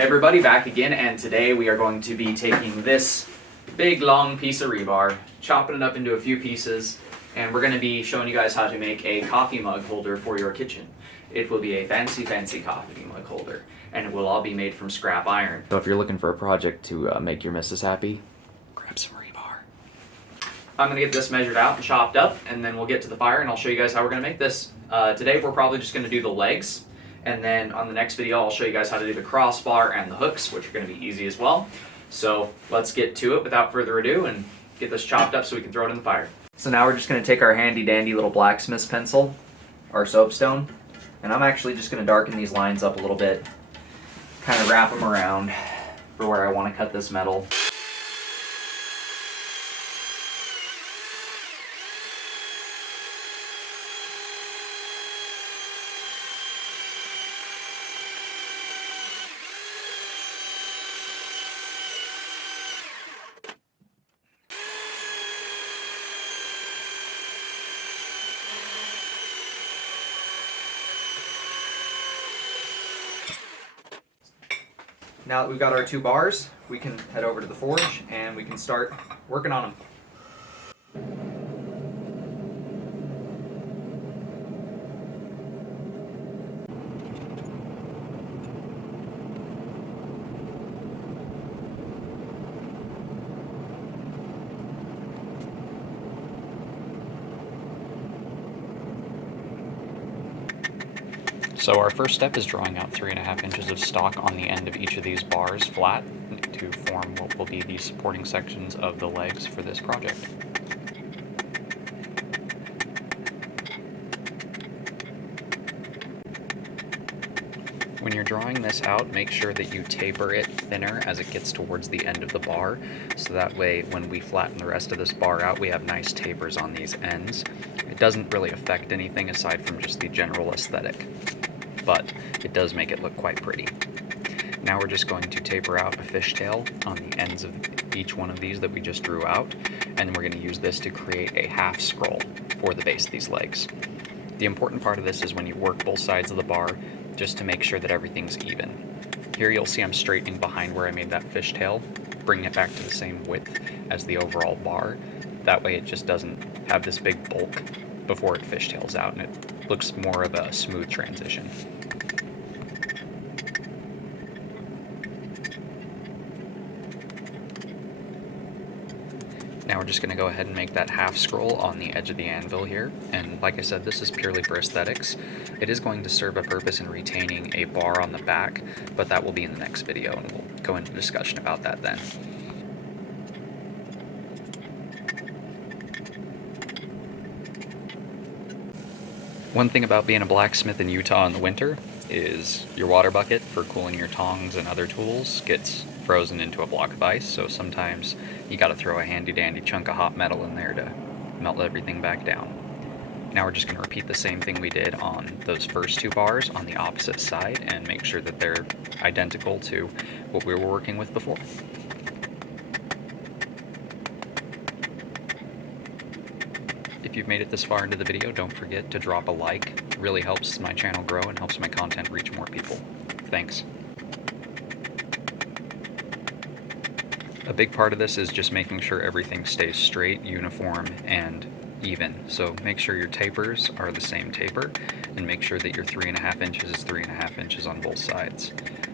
Hey everybody, back again, and today we are going to be taking this big long piece of rebar, chopping it up into a few pieces, and we're going to be showing you guys how to make a coffee mug holder for your kitchen. It will be a fancy coffee mug holder, and it will all be made from scrap iron. So if you're looking for a project to make your missus happy, grab some rebar. I'm going to get this measured out and chopped up, and then we'll get to the fire and I'll show you guys how we're going to make this. Today we're probably just going to do the legs. And then on the next video, I'll show you guys how to do the crossbar and the hooks, which are going to be easy as well. So let's get to it without further ado and get this chopped up so we can throw it in the fire. So now we're just going to take our handy dandy little blacksmith's pencil, our soapstone, and I'm actually just going to darken these lines up a little bit, kind of wrap them around for where I want to cut this metal. Now that we've got our two bars, we can head over to the forge and we can start working on them. So our first step is drawing out 3.5 inches of stock on the end of each of these bars flat to form what will be the supporting sections of the legs for this project. When you're drawing this out, make sure that you taper it thinner as it gets towards the end of the bar, so that way when we flatten the rest of this bar out, we have nice tapers on these ends. It doesn't really affect anything aside from just the general aesthetic, but it does make it look quite pretty. Now we're just going to taper out a fishtail on the ends of each one of these that we just drew out, and we're going to use this to create a half scroll for the base of these legs. The important part of this is when you work both sides of the bar, just to make sure that everything's even. Here you'll see I'm straightening behind where I made that fishtail, bringing it back to the same width as the overall bar. That way it just doesn't have this big bulk before it fishtails out, and it looks more of a smooth transition. Now we're just going to go ahead and make that half scroll on the edge of the anvil here, and like I said, this is purely for aesthetics. It is going to serve a purpose in retaining a bar on the back, but that will be in the next video, and we'll go into discussion about that then. One thing about being a blacksmith in Utah in the winter is your water bucket for cooling your tongs and other tools gets frozen into a block of ice, so sometimes you gotta throw a handy dandy chunk of hot metal in there to melt everything back down. Now we're just gonna repeat the same thing we did on those first two bars on the opposite side and make sure that they're identical to what we were working with before. If you've made it this far into the video, don't forget to drop a like. It really helps my channel grow and helps my content reach more people. Thanks. A big part of this is just making sure everything stays straight, uniform, and even. So make sure your tapers are the same taper, and make sure that your 3.5 inches is 3.5 inches on both sides.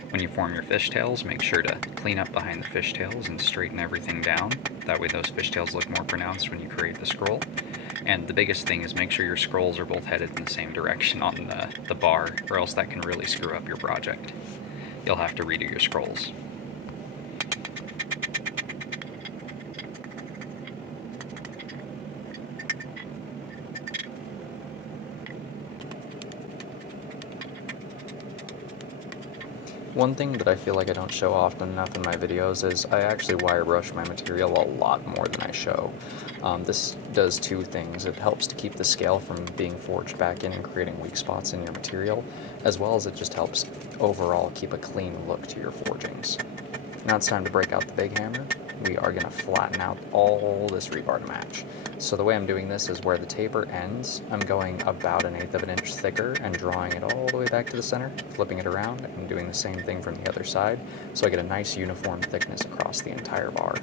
When you form your fishtails, make sure to clean up behind the fishtails and straighten everything down. That way those fishtails look more pronounced when you create the scroll. And the biggest thing is make sure your scrolls are both headed in the same direction on the bar, or else that can really screw up your project. You'll have to redo your scrolls. One thing that I feel like I don't show often enough in my videos is I actually wire brush my material a lot more than I show. This does two things. It helps to keep the scale from being forged back in and creating weak spots in your material, as well as it just helps overall keep a clean look to your forgings. Now it's time to break out the big hammer we are going to flatten out all this rebar to match. So the way I'm doing this is where the taper ends, I'm going about 1/8 of an inch thicker and drawing it all the way back to the center, flipping it around and doing the same thing from the other side, so I get a nice uniform thickness across the entire bar.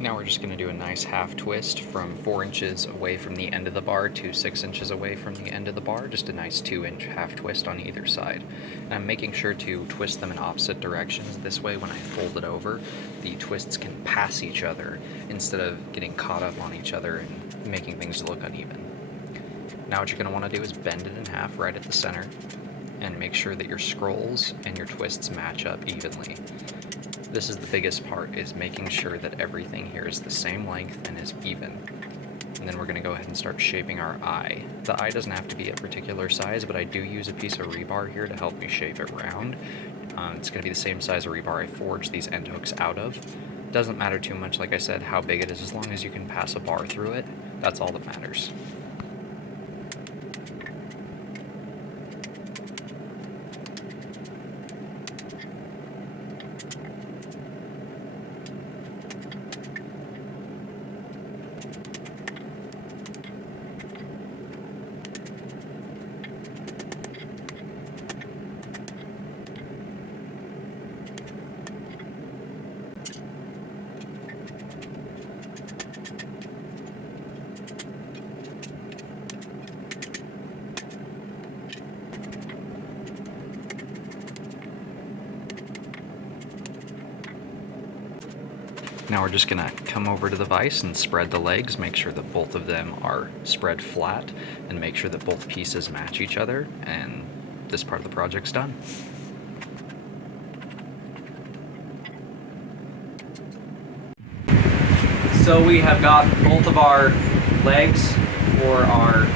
Now we're just going to do a nice half twist from 4 inches away from the end of the bar to 6 inches away from the end of the bar, just a nice 2-inch half twist on either side. And I'm making sure to twist them in opposite directions. This way when I fold it over, the twists can pass each other instead of getting caught up on each other and making things look uneven. Now what you're going to want to do is bend it in half right at the center and make sure that your scrolls and your twists match up evenly. This is the biggest part, is making sure that everything here is the same length and is even. And then we're going to go ahead and start shaping our eye. The eye doesn't have to be a particular size, but I do use a piece of rebar here to help me shape it round. It's going to be the same size of rebar I forged these end hooks out of. Doesn't matter too much, like I said, how big it is, as long as you can pass a bar through it, that's all that matters. Now we're just gonna come over to the vise and spread the legs, make sure that both of them are spread flat, and make sure that both pieces match each other, and this part of the project's done. So we have got both of our legs for our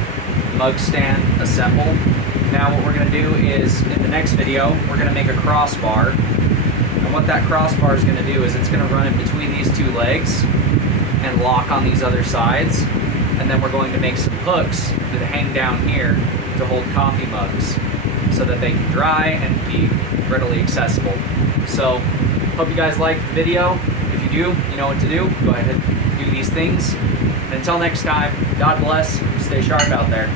mug stand assembled. Now what we're going to do is, in the next video, we're going to make a crossbar. And what that crossbar is going to do is it's going to run in between these two legs and lock on these other sides. And then we're going to make some hooks that hang down here to hold coffee mugs so that they can dry and be readily accessible. So, hope you guys liked the video. If you do, you know what to do. Go ahead and do these things. And until next time, God bless. Stay sharp out there.